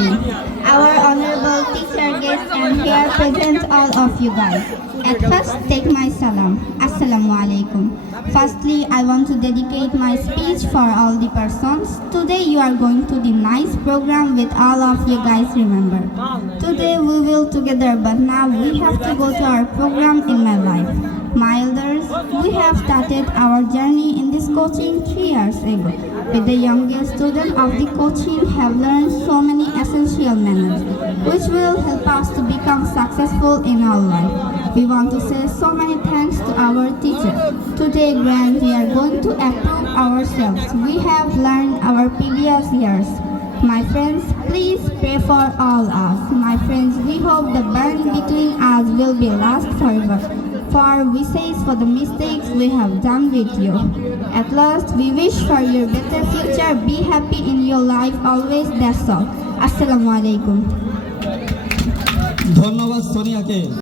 evening. Our honorable teacher, guests, and here present all of you guys. At first, take my salam. Assalamu alaikum. Firstly, I want to dedicate my speech for all the persons. Today you are going to the nice program with all of you guys remember. Today we will together, but now we have to go to our program in my life. My elders, we have started our journey in this coaching 3 years ago. With the youngest student of the coaching have learned so many essential manners, which will help us to become successful in our life. We want to say so many thanks to our teacher. Today, Grand, we are going to approve ourselves. We have learned our previous years. My friends, please pray for all us. My friends, we hope the bond between us will be last forever. For we say for the mistakes we have done with you. At last, we wish for your better future. Be happy in your life always. That's all. Assalamu alaikum. ধন্যবাদ সোনিয়াকে।